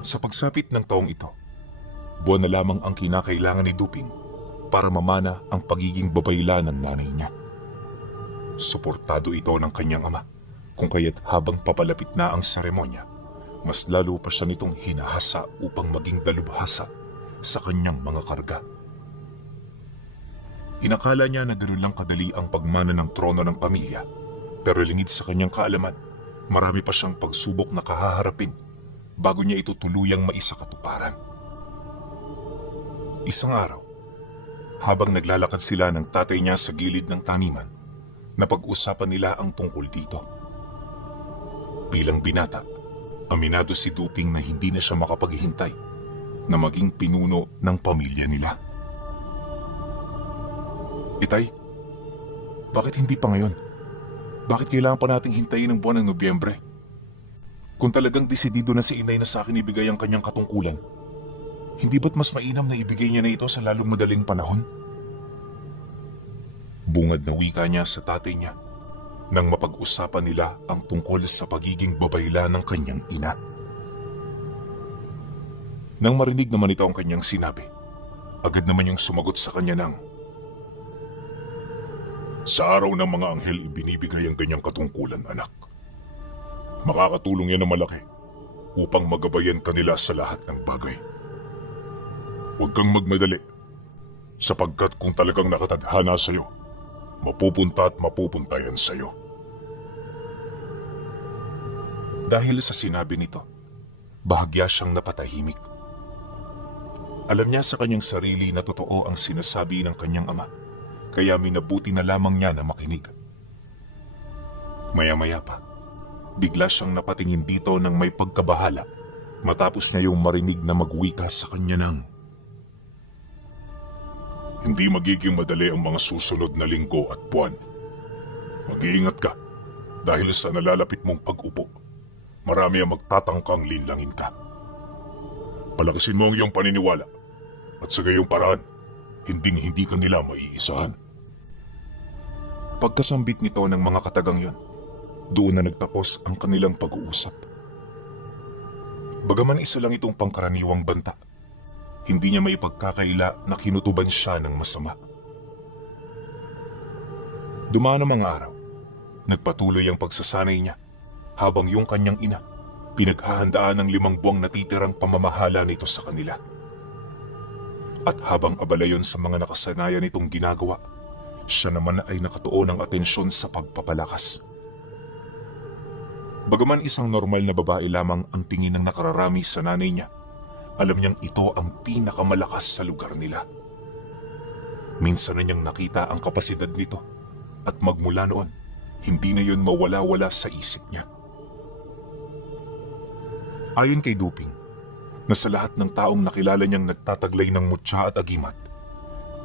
Sa pagsapit ng taong ito, buwan na lamang ang kinakailangan ni Duping para mamana ang pagiging babayla ng nanay niya. Suportado ito ng kanyang ama, kung kaya't habang papalapit na ang seremonya, mas lalo pa siya nitong hinahasa upang maging dalubhasa sa kanyang mga karga. Inakala niya na ganoon lang kadali ang pagmana ng trono ng pamilya, pero lingid sa kanyang kaalaman, marami pa siyang pagsubok na kahaharapin bago niya ito tuluyang maisakatuparan. Isang araw, habang naglalakad sila ng tatay niya sa gilid ng taniman, napag-usapan nila ang tungkol dito. Bilang binata, aminado si Duping na hindi na siya makapaghintay na maging pinuno ng pamilya nila. Itay, bakit hindi pa ngayon? Bakit kailangan pa nating hintayin ang buwan ng Nobyembre? Kung talagang desidido na si inay na sa akin ibigay ang kanyang katungkulan, hindi ba't mas mainam na ibigay niya na ito sa lalong madaling panahon? Bungad na wika niya sa tatay niya nang mapag-usapan nila ang tungkol sa pagiging babayla ng kanyang ina. Nang marinig naman ito ang kanyang sinabi, agad naman niyang sumagot sa kanya ng, "Sa araw ng mga anghel ibinibigay ang ganyang katungkulan, anak. Makakatulong yan na malaki upang magabayan kanila sa lahat ng bagay. Huwag kang magmadali, sapagkat kung talagang nakatadhana sa iyo, mapupunta at mapupunta yan sa iyo." Dahil sa sinabi nito, bahagya siyang napatahimik. Alam niya sa kanyang sarili na totoo ang sinasabi ng kanyang ama, kaya minabuti na lamang niya na makinig. Maya-maya pa, bigla siyang napatingin dito ng may pagkabahala matapos niya yung marinig na magwika sa kanya ng, "Hindi magiging madali ang mga susunod na linggo at buwan. Mag-iingat ka dahil sa nalalapit mong pag-upo, marami ang magtatangkang linlangin ka. Palakasin mo ang iyong paniniwala at sa gayong paraan, hindi ka nila maiisahan." Pagkasambit nito ng mga katagang yon, doon na nagtapos ang kanilang pag-uusap. Bagaman isa lang itong pangkaraniwang banta, hindi niya maipagkakaila na kinutuban siya ng masama. Dumaan ang mga araw, nagpatuloy ang pagsasanay niya habang yung kanyang ina pinaghahandaan ng 5 buwang natitirang pamamahala nito sa kanila. At habang abala yon sa mga nakasanayan nitong ginagawa, siya naman ay nakatuon ng atensyon sa pagpapalakas. Bagaman isang normal na babae lamang ang tingin ng nakararami sa nanay niya, alam niyang ito ang pinakamalakas sa lugar nila. Minsan na niyang nakita ang kapasidad nito at magmula noon, hindi na yun mawala-wala sa isip niya. Ayon kay Duping, na sa lahat ng taong nakilala niyang nagtataglay ng mutya at agimat,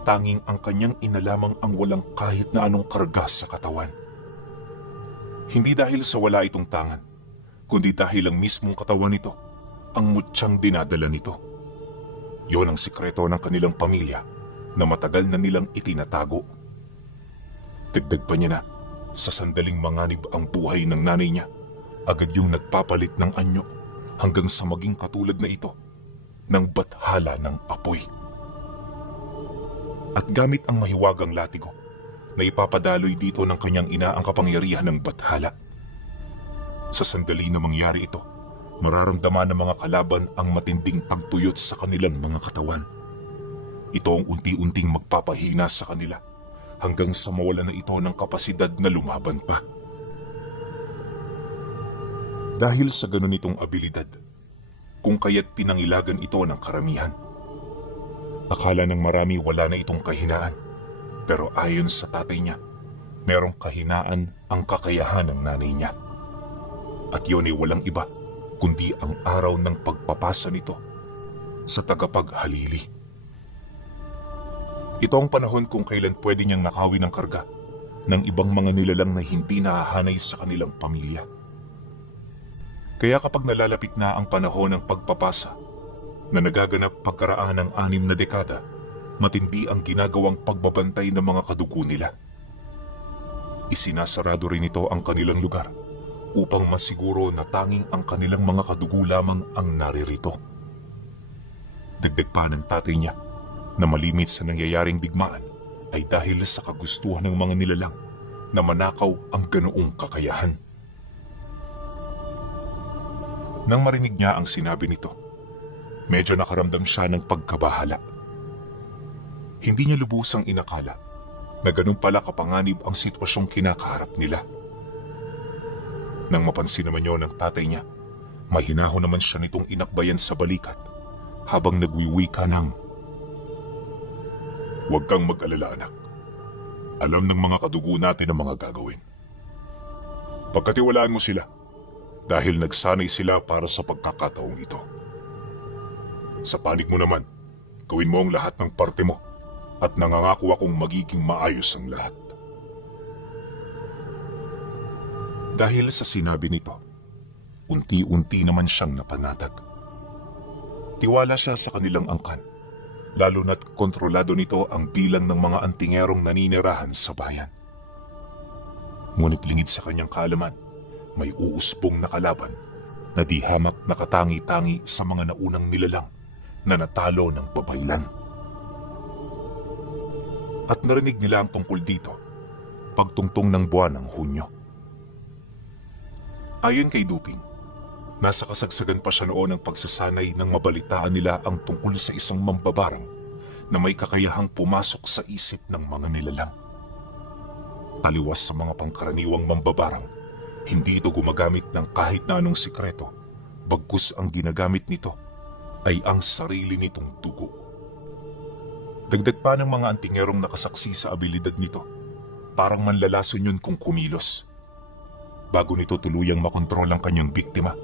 tanging ang kanyang ina lamang ang walang kahit na anong karga sa katawan. Hindi dahil sa wala itong tangan, kundi dahil ang mismong katawan nito ang mutsyang dinadala nito. Yon ang sikreto ng kanilang pamilya na matagal na nilang itinatago. Dagdag pa niya na, sa sandaling manganib ang buhay ng nanay niya, agad yung nagpapalit ng anyo hanggang sa maging katulad na ito ng bathala ng apoy. At gamit ang mahiwagang latigo, na ipapadaloy dito ng kanyang ina ang kapangyarihan ng bathala. Sa sandali na mangyari ito, mararamdaman ng mga kalaban ang matinding pagtuyot sa kanilang mga katawan. Ito ang unti-unting magpapahina sa kanila hanggang sa mawala na ito ng kapasidad na lumaban pa. Dahil sa ganun itong abilidad, kung kaya't pinangilagan ito ng karamihan. Akala ng marami wala na itong kahinaan, pero ayon sa tatay niya, merong kahinaan ang kakayahan ng nanay niya. At yun ay walang iba kundi ang araw ng pagpapasa nito sa tagapaghalili. Ito ang panahon kung kailan pwede niyang nakawin ang karga ng ibang mga nilalang na hindi nahahanay sa kanilang pamilya. Kaya kapag nalalapit na ang panahon ng pagpapasa na nagaganap pagkaraan ng 6 na dekada, matindi ang ginagawang pagbabantay ng mga kadugo nila. Isinasarado rin ito ang kanilang lugar upang masiguro na tanging ang kanilang mga kadugo lamang ang naririto. Dagdag pa ng tatay niya na malimit sa nangyayaring digmaan ay dahil sa kagustuhan ng mga nilalang na manakaw ang ganoong kakayahan. Nang marinig niya ang sinabi nito, medyo nakaramdam siya ng pagkabahala. Hindi niya lubusang inakala na ganun pala kapanganib ang sitwasyong kinakaharap nila. Nang mapansin naman yun ng tatay niya, mahinahon naman siya nitong inakbayan sa balikat habang nagwiwika ng, "Huwag kang mag-alala, anak. Alam ng mga kadugo natin ang mga gagawin. Pagkatiwalaan mo sila dahil nagsanay sila para sa pagkakataong ito. Sa panig mo naman, gawin mo ang lahat ng parte mo at nangangako akong magiging maayos ang lahat." Dahil sa sinabi nito, unti-unti naman siyang napanatag. Tiwala siya sa kanilang angkan, lalo na't kontrolado nito ang bilang ng mga antingerong naninirahan sa bayan. Ngunit lingid sa kanyang kaalaman, may uusbong na kalaban na di hamak nakatangi-tangi sa mga naunang nilalang na natalo ng babaylan. At narinig nila ang tungkol dito, pagtungtong ng buwan ng Hunyo. Ayon kay Duping, nasa kasagsagan pa siya noon ng pagsasanay nang mabalitaan nila ang tungkol sa isang mambabarang na may kakayahang pumasok sa isip ng mga nilalang. Taliwas sa mga pangkaraniwang mambabarang, hindi ito gumagamit ng kahit na anong sikreto, bagkus ang ginagamit nito ay ang sarili nitong dugo. Dagdag pa ng mga antingerong nakasaksi sa abilidad nito, parang manlalason yun kung kumilos. Bago nito tuluyang makontrol ang kanyang biktima,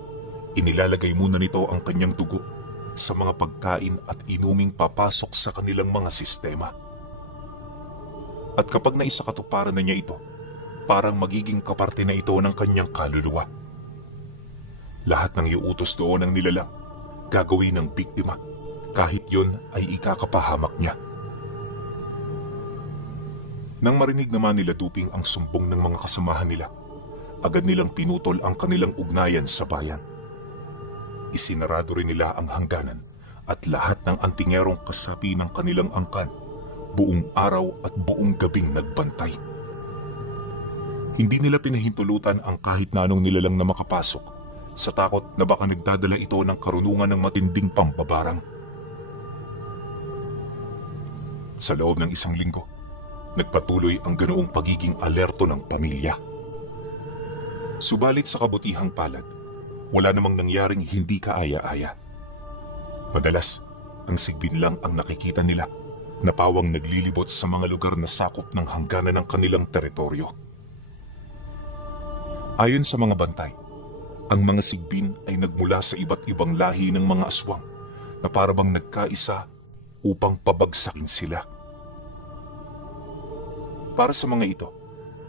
inilalagay muna nito ang kanyang dugo sa mga pagkain at inuming papasok sa kanilang mga sistema. At kapag naisakatuparan na niya ito, parang magiging kaparte na ito ng kanyang kaluluwa. Lahat ng iuutos doon ng nilalang, gagawin ng biktima, kahit yun ay ikakapahamak niya. Nang marinig naman nila Duping ang sumbong ng mga kasamahan nila, agad nilang pinutol ang kanilang ugnayan sa bayan. Isinarado rin nila ang hangganan at lahat ng antingerong kasapi ng kanilang angkan, buong araw at buong gabing nagbantay. Hindi nila pinahintulutan ang kahit na anong nilalang na makapasok sa takot na baka nagdadala ito ng karunungan ng matinding pambabarang. Sa loob ng isang linggo, nagpatuloy ang ganoong pagiging alerto ng pamilya. Subalit sa kabutihang palad, wala namang nangyaring hindi kaaya-aya. Madalas, ang sigbin lang ang nakikita nila na pawang naglilibot sa mga lugar na sakop ng hangganan ng kanilang teritoryo. Ayon sa mga bantay, ang mga sigbin ay nagmula sa iba't ibang lahi ng mga aswang na parabang nagkaisa upang pabagsakin sila. Para sa mga ito,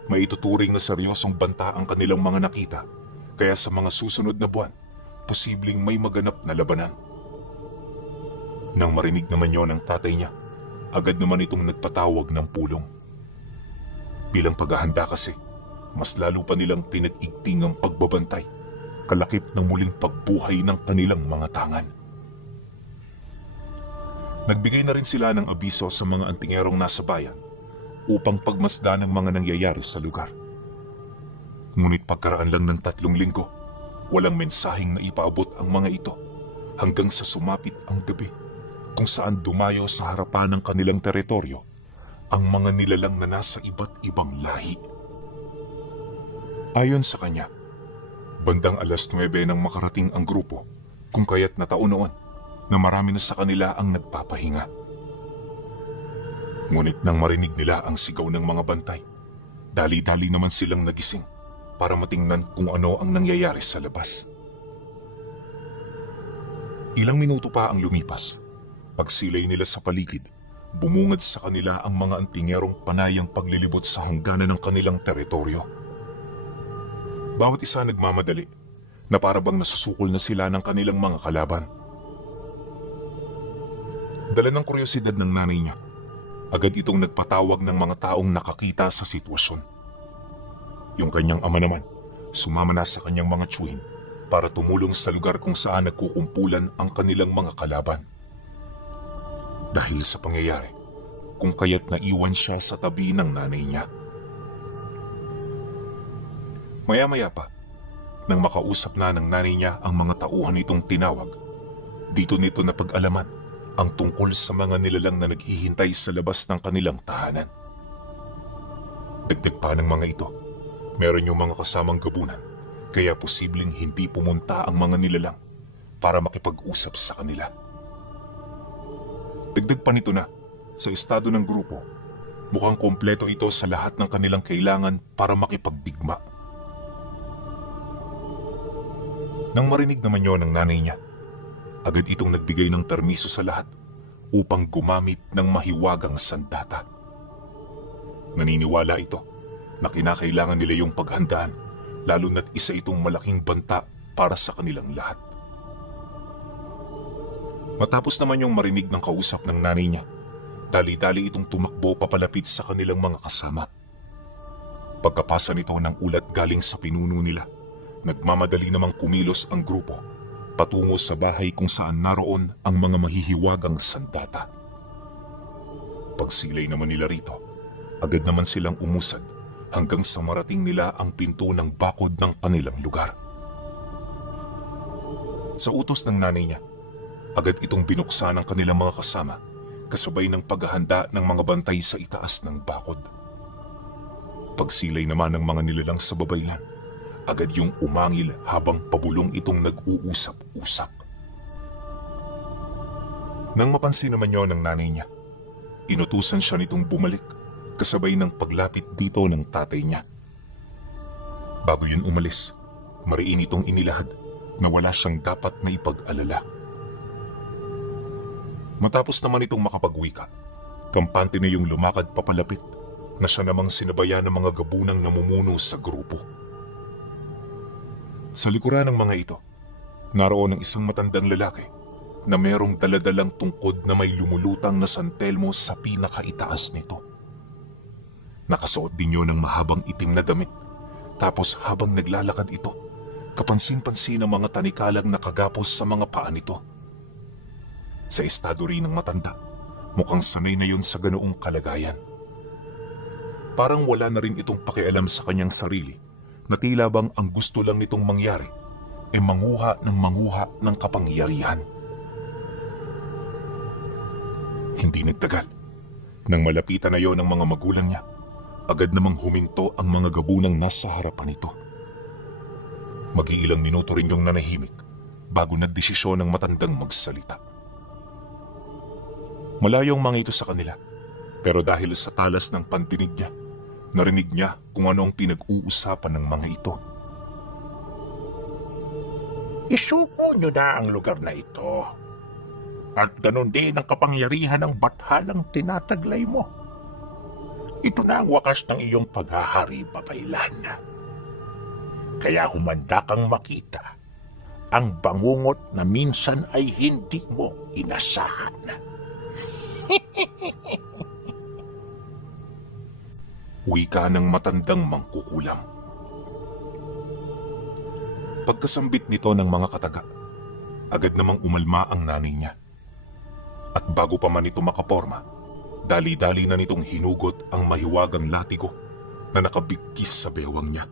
may ituturing na seryosong banta ang kanilang mga nakita, kaya sa mga susunod na buwan, posibleng may maganap na labanan. Nang marinig naman yon ng tatay niya, agad naman itong nagpatawag ng pulong. Bilang paghahanda kasi, mas lalo pa nilang pinag-igting ang pagbabantay, kalakip ng muling pagbuhay ng kanilang mga tangan. Nagbigay na rin sila ng abiso sa mga antingerong nasa bayan upang pagmasdan ang mga nangyayari sa lugar. Ngunit pagkaraan lang ng 3 linggo, walang mensaheng naipaabot ang mga ito hanggang sa sumapit ang gabi kung saan dumayo sa harapan ng kanilang teritoryo ang mga nilalang na nasa iba't ibang lahi. Ayon sa kanya, bandang 9:00 nang makarating ang grupo, kung kaya't nataon noon na marami na sa kanila ang nagpapahinga. Ngunit nang marinig nila ang sigaw ng mga bantay, dali-dali naman silang nagising para matingnan kung ano ang nangyayari sa labas. Ilang minuto pa ang lumipas. Pagsilay nila sa paligid, bumungad sa kanila ang mga antingerong panayang paglilibot sa hangganan ng kanilang teritoryo. Bawat isa nagmamadali na parabang nasusukol na sila ng kanilang mga kalaban. Dala ng kuryosidad ng nanay niya, agad itong nagpatawag ng mga taong nakakita sa sitwasyon. Yung kanyang ama naman sumama na sa kanyang mga tiyuhin para tumulong sa lugar kung saan nagkukumpulan ang kanilang mga kalaban. Dahil sa pangyayari, kung kaya't naiwan siya sa tabi ng nanay niya. Maya-maya pa, nang makausap na ng nanay niya ang mga tauhan nitong tinawag, dito nito napag-alaman ang tungkol sa mga nilalang na naghihintay sa labas ng kanilang tahanan. Dagdag pa ng mga ito, meron yung mga kasamang gabunan, kaya posibleng hindi pumunta ang mga nilalang para makipag-usap sa kanila. Dagdag pa nito na, sa estado ng grupo, mukhang kompleto ito sa lahat ng kanilang kailangan para makipagdigma. Nang marinig naman yon ng nanay niya, agad itong nagbigay ng permiso sa lahat upang gumamit ng mahiwagang sandata. Naniniwala ito na kinakailangan nila yung paghandaan, lalo na't isa itong malaking banta para sa kanilang lahat. Matapos naman yung marinig ng kausap ng nanay niya, dali-dali itong tumakbo papalapit sa kanilang mga kasama. Pagkapasa nito ng ulat galing sa pinuno nila, nagmamadali namang kumilos ang grupo patungo sa bahay kung saan naroon ang mga mahihiwagang sandata. Pagsilay naman nila rito, agad naman silang umusad hanggang sa marating nila ang pinto ng bakod ng kanilang lugar. Sa utos ng nanay niya, agad itong binuksan ng kanilang mga kasama kasabay ng paghahanda ng mga bantay sa itaas ng bakod. Pagsilay naman ng mga nilalang sa babaylan, agad yung umangil habang pabulong itong nag-uusap-usap. Nang mapansin naman yon ng nanay niya, inutusan siya nitong bumalik kasabay ng paglapit dito ng tatay niya. Bago yun umalis, mariin itong inilahad na wala siyang dapat na ipag-alala. Matapos naman itong makapag-wika, kampante na yung lumakad papalapit na siya namang sinabayan ng mga gabunang namumuno sa grupo. Sa likuran ng mga ito, naroon ang isang matandang lalaki na merong daladalang tungkod na may lumulutang na santelmo sa pinakaitaas nito. Nakasuot din yun ng mahabang itim na damit, tapos habang naglalakad ito, kapansin-pansin ang mga tanikalang nakagapos sa mga paa nito. Sa estado rin ng matanda, mukhang sanay na yun sa ganoong kalagayan. Parang wala na rin itong pakialam sa kanyang sarili, na tila bang ang gusto lang nitong mangyari ay manguha ng kapangyarihan. Hindi nagtagal, nang malapitan na yon ng mga magulang niya, agad namang huminto ang mga gabunang nasa harapan nito. Mag-iilang minuto rin yung nanahimik bago nagdesisyon ng matandang magsalita. Malayo ang mga ito sa kanila, pero dahil sa talas ng pandinig niya, narinig niya kung ano ang pinag-uusapan ng mga ito. Isuko nyo na ang lugar na ito. At ganun din ang kapangyarihan ng bathalang tinataglay mo. Ito na ang wakas ng iyong paghahari, Babaylan. Kaya humanda kang makita ang bangungot na minsan ay hindi mo inasahan. Wika ng matandang mangkukulam. Pagkasambit nito ng mga kataga, agad namang umalma ang nanay niya. At bago pa man ito makaporma, dali-dali na nitong hinugot ang mahiwagang latigo na nakabigkis sa bewang niya.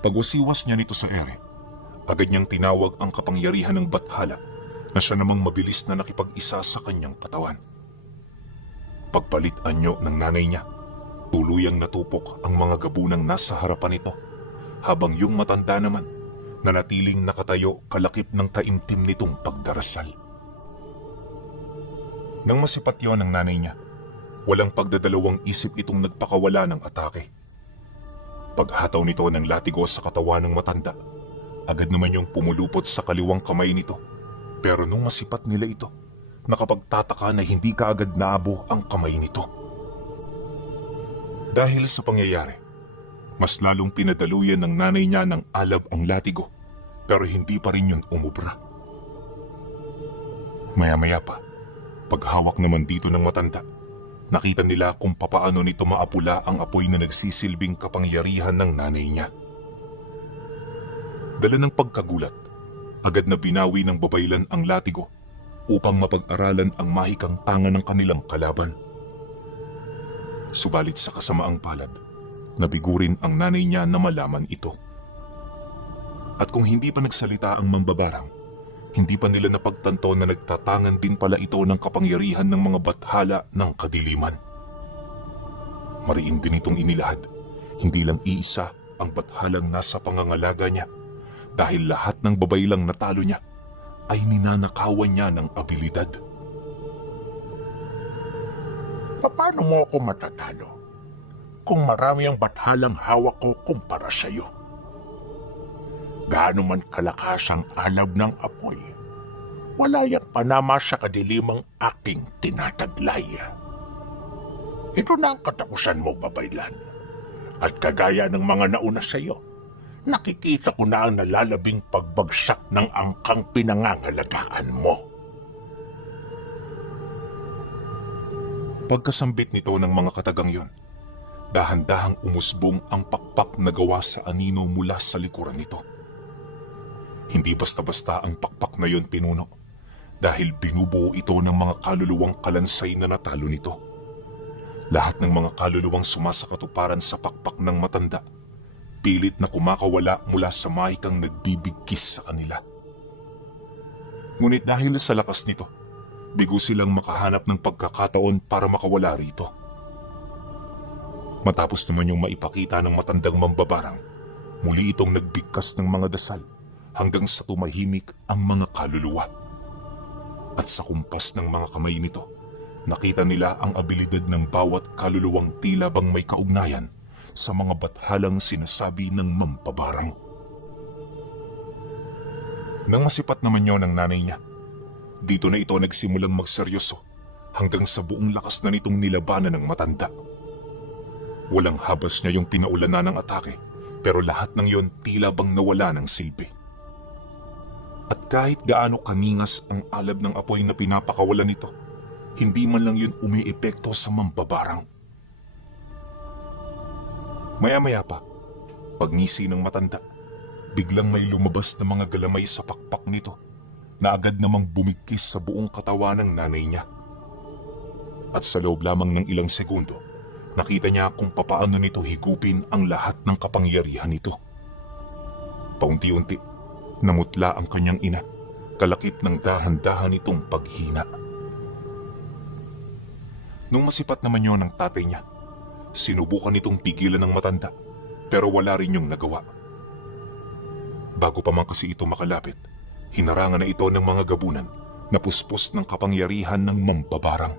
Pagwasiwas niya nito sa ere, agad niyang tinawag ang kapangyarihan ng bathala na siya namang mabilis na nakipag-isa sa kanyang katawan. Pagpalit anyo ng nanay niya, tuluyang natupok ang mga gabunang nasa harapan nito, habang yung matanda naman nanatiling nakatayo kalakip ng taimtim nitong pagdarasal. Nang masipat yon ng nanay niya, walang pagdadalawang isip itong nagpakawala ng atake. Paghataw nito ng latigo sa katawan ng matanda, agad naman yung pumulupot sa kaliwang kamay nito. Pero nung masipat nila ito, nakapagtataka na hindi kaagad naabo ang kamay nito. Dahil sa pangyayari, mas lalong pinadaluyan ng nanay niya ng alab ang latigo, pero hindi pa rin yun umubra. Maya-maya pa, paghawak naman dito ng matanda, nakita nila kung papaano nito maapula ang apoy na nagsisilbing kapangyarihan ng nanay niya. Dala ng pagkagulat, agad na binawi ng babaylan ang latigo upang mapag-aralan ang mahikang tanga ng kanilang kalaban. Subalit sa kasamaang palad, nabigo rin ang nanay niya na malaman ito. At kung hindi pa nagsalita ang mambabarang, hindi pa nila napagtanto na nagtatangan din pala ito ng kapangyarihan ng mga bathala ng kadiliman. Mariin din itong inilahad, hindi lang iisa ang bathalang nasa pangangalaga niya dahil lahat ng babaylang natalo niya ay ninanakawan niya ng abilidad. Paano mo ako matatalo kung marami ang bathalang hawak ko kumpara sa iyo? Gaano man kalakas ang alab ng apoy, wala yang panama sa kadilimang aking tinataglay. Ito na ang katapusan mo, babaylan. At kagaya ng mga nauna sa iyo, nakikita ko na ang nalalabing pagbagsak ng angkang pinangangalagaan mo. Pagkasambit nito ng mga katagang yon, dahan-dahang umusbong ang pakpak na gawa sa anino mula sa likuran nito. Hindi basta-basta ang pakpak na yon pinuno dahil binubuo ito ng mga kaluluwang kalansay na natalo nito. Lahat ng mga kaluluwang sumasakatuparan sa pakpak ng matanda, pilit na kumakawala mula sa mahikang nagbibigkis sa kanila. Ngunit dahil sa lakas nito, bigo silang makahanap ng pagkakataon para makawala rito. Matapos naman yung maipakita ng matandang mambabarang, muli itong nagbigkas ng mga dasal hanggang sa tumahimik ang mga kaluluwa. At sa kumpas ng mga kamay nito, nakita nila ang abilidad ng bawat kaluluwang tila bang may kaugnayan sa mga bathalang sinasabi ng mambabarang. Nang masipat naman yon ng nanay niya, dito na ito nagsimulang magseryoso hanggang sa buong lakas na nitong nilabanan ng matanda. Walang habas niya yung pinaulanan ng atake, pero lahat ng yon tila bang nawala ng silbi. At kahit gaano kaningas ang alab ng apoy na pinapakawalan nito, hindi man lang yun umiepekto sa mambabarang. Maya-maya pa, pagngisi ng matanda, biglang may lumabas na mga galamay sa pakpak nito na agad namang bumigkis sa buong katawan ng nanay niya. At sa loob lamang ng ilang segundo, nakita niya kung papaano nito higupin ang lahat ng kapangyarihan nito. Paunti-unti, namutla ang kanyang ina, kalakip ng dahan-dahan nitong paghina. Nung masipat naman yun ng tatay niya, sinubukan nitong pigilan ng matanda, pero wala rin yung nagawa. Bago pa man kasi ito makalapit, hinarangan na ito ng mga gabunan na puspos ng kapangyarihan ng mambabarang.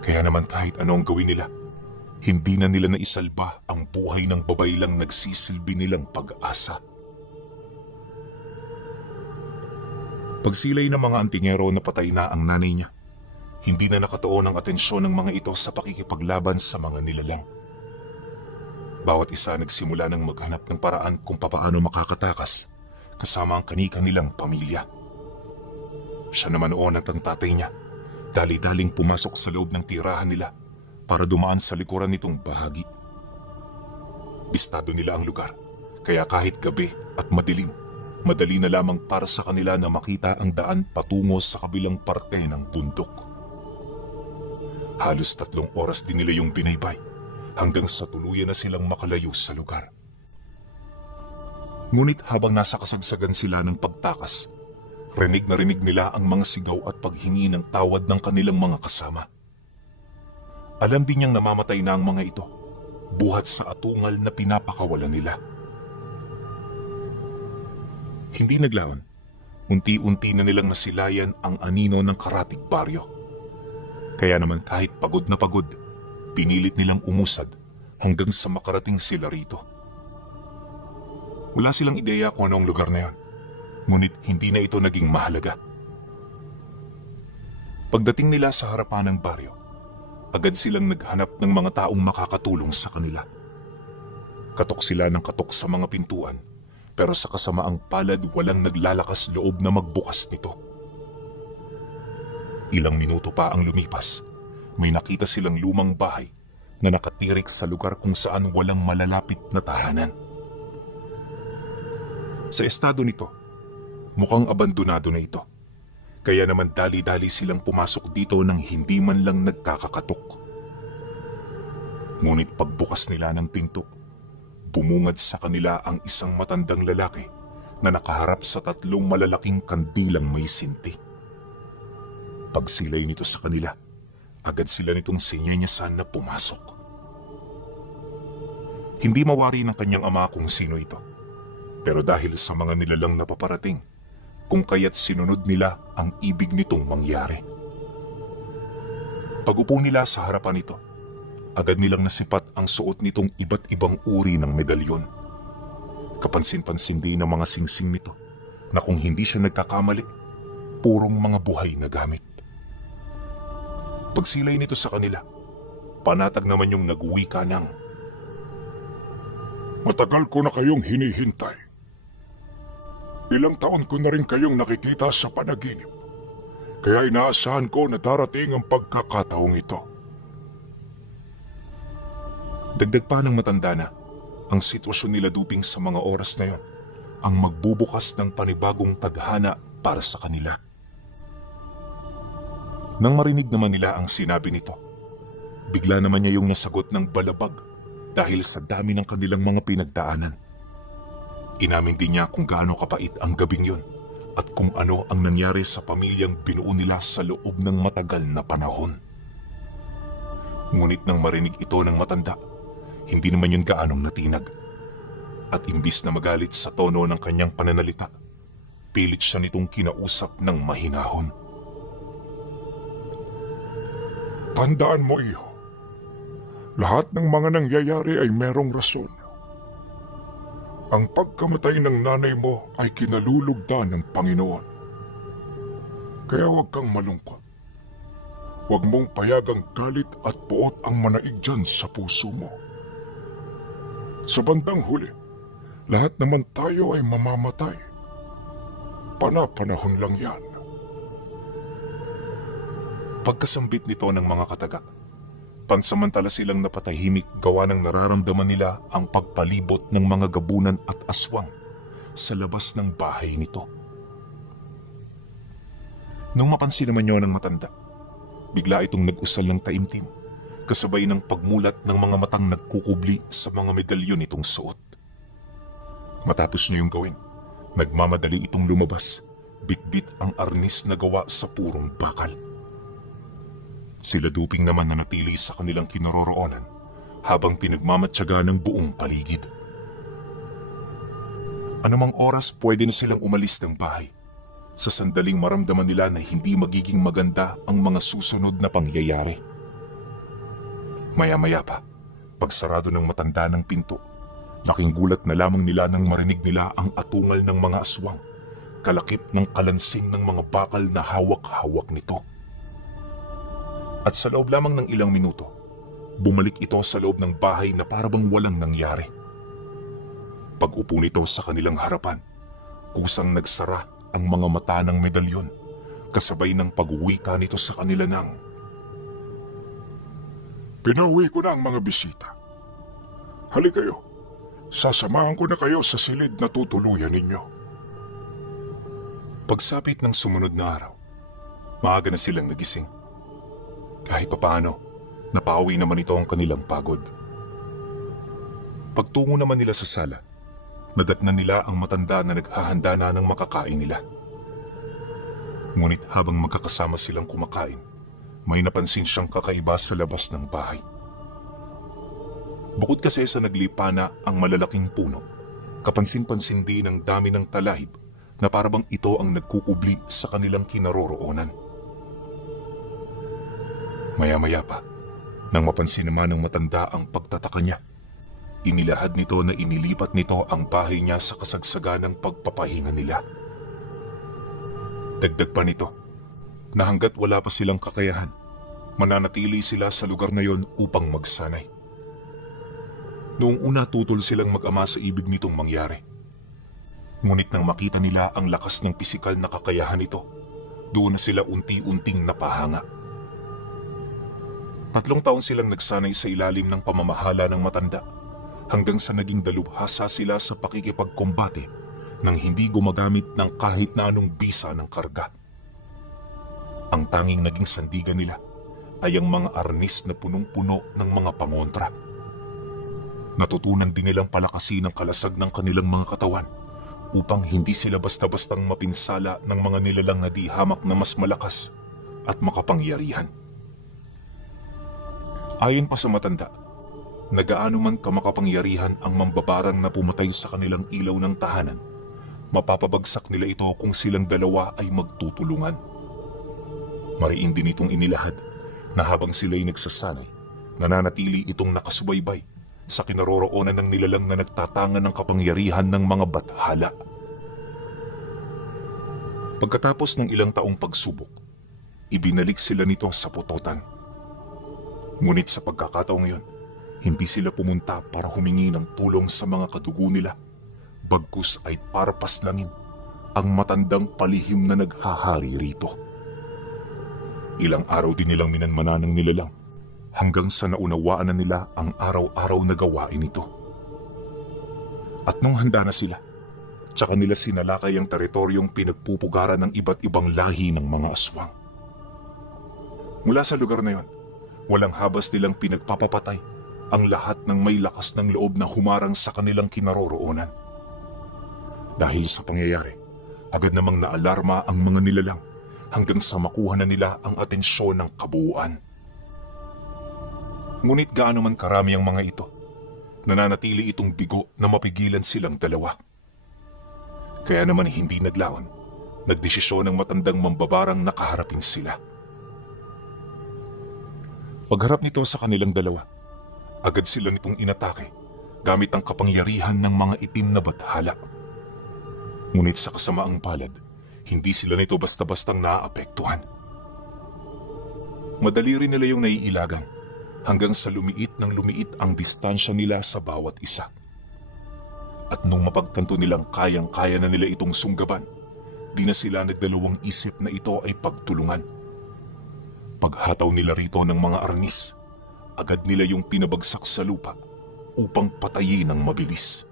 Kaya naman kahit ano ang gawin nila, hindi na nila naisalba ang buhay ng babaylang nagsisilbi nilang pag-asa. Pagsilay ng mga antingero na patay na ang nanay niya, hindi na nakatuon ang atensyon ng mga ito sa pakikipaglaban sa mga nilalang. Bawat isa nagsimula ng maghanap ng paraan kung papaano makakatakas kasama ang kani-kanilang pamilya. Siya naman noon at ang tatay niya, dali-daling pumasok sa loob ng tirahan nila para dumaan sa likuran nitong bahagi. Bistado nila ang lugar, kaya kahit gabi at madilim, madali na lamang para sa kanila na makita ang daan patungo sa kabilang parte ng bundok. Halos 3 oras din nila yung binaybay hanggang sa tuluyan na silang makalayo sa lugar. Ngunit habang nasa kasagsagan sila ng pagtakas, rinig na rinig nila ang mga sigaw at paghingi ng tawad ng kanilang mga kasama. Alam din niyang namamatay na ang mga ito, buhat sa atungal na pinapakawalan nila. Hindi naglaon, unti-unti na nilang nasilayan ang anino ng karatig baryo. Kaya naman kahit pagod na pagod, pinilit nilang umusad hanggang sa makarating sila rito. Wala silang ideya kung ano ang lugar na yon, ngunit hindi na ito naging mahalaga. Pagdating nila sa harapan ng baryo, agad silang naghanap ng mga taong makakatulong sa kanila. Katok sila ng katok sa mga pintuan, pero sa kasamaang palad walang naglalakas loob na magbukas nito. Ilang minuto pa ang lumipas, may nakita silang lumang bahay na nakatirik sa lugar kung saan walang malalapit na tahanan. Sa estado nito, mukhang abandonado na ito. Kaya naman dali-dali silang pumasok dito nang hindi man lang nagkakakatok. Ngunit pagbukas nila ng pinto, bumungad sa kanila ang isang matandang lalaki na nakaharap sa 3 malalaking kandilang may sinti. Pagsilay nito sa kanila, agad sila nitong sinyenyasan na pumasok. Hindi mawari ng kanyang ama kung sino ito. Pero dahil sa mga nilalang na paparating, kung kaya't sinunod nila ang ibig nitong mangyari. Pag-upo nila sa harapan nito, agad nilang nasipat ang suot nitong iba't ibang uri ng medalyon. Kapansin-pansin din ng mga singsing nito na kung hindi siya nagkakamali, purong mga buhay na gamit. Pagsilay nito sa kanila, panatag naman yung nagwika ng, Matagal ko na kayong hinihintay. Ilang taon ko na rin kayong nakikita sa panaginip. Kaya inaasahan ko na darating ang pagkakataong ito. Dagdag pa ng matanda na, ang sitwasyon nila Duping sa mga oras na yon ang magbubukas ng panibagong tadhana para sa kanila. Nang marinig naman nila ang sinabi nito, bigla naman niya yung nasagot ng balabag dahil sa dami ng kanilang mga pinagdaanan. Inamin din niya kung gaano kapait ang gabing yun at kung ano ang nangyari sa pamilyang binuo nila sa loob ng matagal na panahon. Ngunit nang marinig ito ng matanda, hindi naman yun gaanong natinag. At imbis na magalit sa tono ng kanyang pananalita, pilit siya nitong kinausap ng mahinahon. Tandaan mo, iho. Lahat ng mga nangyayari ay merong rason. Ang pagkamatay ng nanay mo ay kinalulugda ng Panginoon. Kaya huwag kang malungkot. Huwag mong payagang galit at puot ang manaig dyan sa puso mo. Sa bandang huli, lahat naman tayo ay mamamatay. Pana-panahon lang yan. Pagkasambit nito ng mga kataga, pansamantala silang napatahimik gawa ng nararamdaman nila ang pagpalibot ng mga gabunan at aswang sa labas ng bahay nito. Nung mapansin naman yun ng matanda, bigla itong nag-usal ng taimtim, kasabay ng pagmulat ng mga matang nagkukubli sa mga medalyon itong suot. Matapos niya yung gawin, nagmamadali itong lumabas, bitbit ang arnis na gawa sa purong bakal. Sila Duping naman na natili sa kanilang kinaroroonan habang pinagmamatyaga ng buong paligid. Anumang oras pwede na silang umalis ng bahay sa sandaling maramdaman nila na hindi magiging maganda ang mga susunod na pangyayari. Maya-maya pa, pagsarado ng matanda ng pinto, laking gulat na lamang nila nang marinig nila ang atungal ng mga aswang, kalakip ng kalansing ng mga bakal na hawak-hawak nito. At sa loob lamang ng ilang minuto, bumalik ito sa loob ng bahay na parabang walang nangyari. Pag-upo nito sa kanilang harapan, kusang nagsara ang mga mata ng medalyon, kasabay ng pag-uwika nito sa kanila ng, Pinauwi ko na ang mga bisita. Hali kayo, sasamahan ko na kayo sa silid na tutuluyan ninyo. Pagsapit ng sumunod na araw, maaga na silang nagising. Kahit papaano, napauwi naman ito ang kanilang pagod. Pagtungo naman nila sa sala, nadatnan nila ang matanda na naghahanda na ng makakain nila. Ngunit habang magkakasama silang kumakain, may napansin siyang kakaiba sa labas ng bahay. Bukod kasi sa naglipana ang malalaking puno, kapansin-pansin din ang dami ng talahib na parabang ito ang nagkukubli sa kanilang kinaroroonan. Maya-maya pa, nang mapansin naman ng matanda ang pagtataka niya, inilahad nito na inilipat nito ang bahay niya sa kasagsagan ng pagpapahinga nila. Dagdag pa nito, na hanggat wala pa silang kakayahan, mananatili sila sa lugar na yon upang magsanay. Noong una tutol silang mag-ama sa ibig nitong mangyari. Ngunit nang makita nila ang lakas ng pisikal na kakayahan nito, doon na sila unti-unting napahanga. 3 taon silang nagsanay sa ilalim ng pamamahala ng matanda hanggang sa naging dalubhasa sila sa pakikipagkombate nang hindi gumagamit ng kahit na anong bisa ng karga. Ang tanging naging sandigan nila ay ang mga arnis na punong-puno ng mga pangontra. Natutunan din nilang palakasin ang kalasag ng kanilang mga katawan upang hindi sila basta-bastang mapinsala ng mga nilalang na di hamak na mas malakas at makapangyarihan. Ayon pa sa matanda, na gaano man kamakapangyarihan ang mambabarang na pumatay sa kanilang ilaw ng tahanan, mapapabagsak nila ito kung silang dalawa ay magtutulungan. Mariin din itong inilahad na habang sila'y nagsasanay, nananatili itong nakasubaybay sa kinaroroonan ng nilalang na nagtatangan ng kapangyarihan ng mga bathala. Pagkatapos ng ilang taong pagsubok, ibinalik sila nito sa putotan. Ngunit sa pagkakataong yun, hindi sila pumunta para humingi ng tulong sa mga kadugo nila, bagkus ay para paslangin ang matandang palihim na naghahari rito. Ilang araw din nilang minanmanan ng nilalang hanggang sa naunawaan na nila ang araw-araw na gawain nito. At nung handa na sila, tsaka nila sinalakay ang teritoryong pinagpupugaran ng iba't ibang lahi ng mga aswang. Mula sa lugar na yon, walang habas nilang pinagpapapatay ang lahat ng may lakas ng loob na humarang sa kanilang kinaroroonan. Dahil sa pangyayari, agad namang naalarma ang mga nilalang hanggang sa makuha na nila ang atensyon ng kabuuan. Ngunit gaano man karami ang mga ito, nananatili itong bigo na mapigilan silang dalawa. Kaya naman hindi naglaon, nagdesisyon ng matandang mambabarang na kaharapin sila. Pagharap nito sa kanilang dalawa, agad sila nitong inatake gamit ang kapangyarihan ng mga itim na bathala. Ngunit sa kasamaang palad, hindi sila nito basta-bastang naaapektuhan. Madali rin nila yung naiilagang hanggang sa lumiit ng lumiit ang distansya nila sa bawat isa. At nung mapagtanto nilang kayang-kaya na nila itong sunggaban, di na sila nagdalawang isip na ito ay pagtulungan. Paghataw nila rito ng mga arnis, agad nila yung pinabagsak sa lupa upang patayin ng mabilis.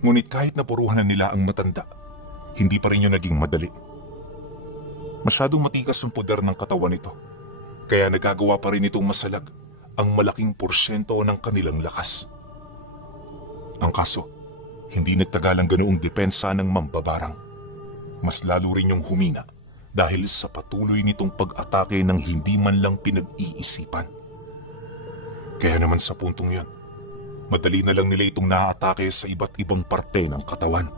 Ngunit kahit napuruhan na nila ang matanda, hindi pa rin yun naging madali. Masyadong matikas ang poder ng katawan nito, kaya nagagawa pa rin itong masalag ang malaking porsyento ng kanilang lakas. Ang kaso, hindi nagtagal ang ganoong depensa ng mambabarang. Mas lalo rin yung humina dahil sa patuloy nitong pag-atake ng hindi man lang pinag-iisipan. Kaya naman sa puntong yun, madali na lang nila itong naatake sa iba't ibang parte ng katawan.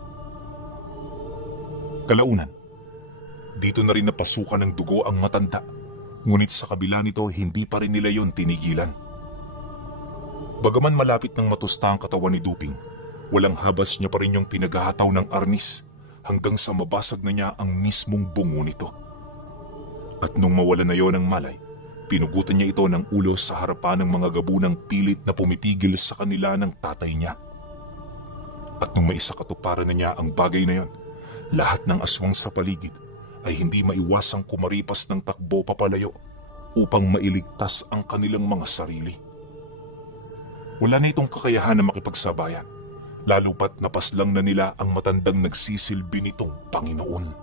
Kalaunan, dito na rin napasukan ng dugo ang matanda, ngunit sa kabila nito hindi pa rin nila yon tinigilan. Bagaman malapit ng matusta ang katawan ni Duping, walang habas niya pa rin yung pinaghahataw ng arnis hanggang sa mabasag na niya ang mismong bungo nito. At nung mawala na yon ng malay, pinugutan niya ito ng ulo sa harapan ng mga gabunang pilit na pumipigil sa kanila ng tatay niya. At nung maisakatuparan na niya ang bagay na yon, lahat ng aswang sa paligid ay hindi maiwasang kumaripas ng takbo papalayo upang mailigtas ang kanilang mga sarili. Wala na itong kakayahan na makipagsabayan, lalo pat napaslang na nila ang matandang nagsisilbi nitong Panginoon.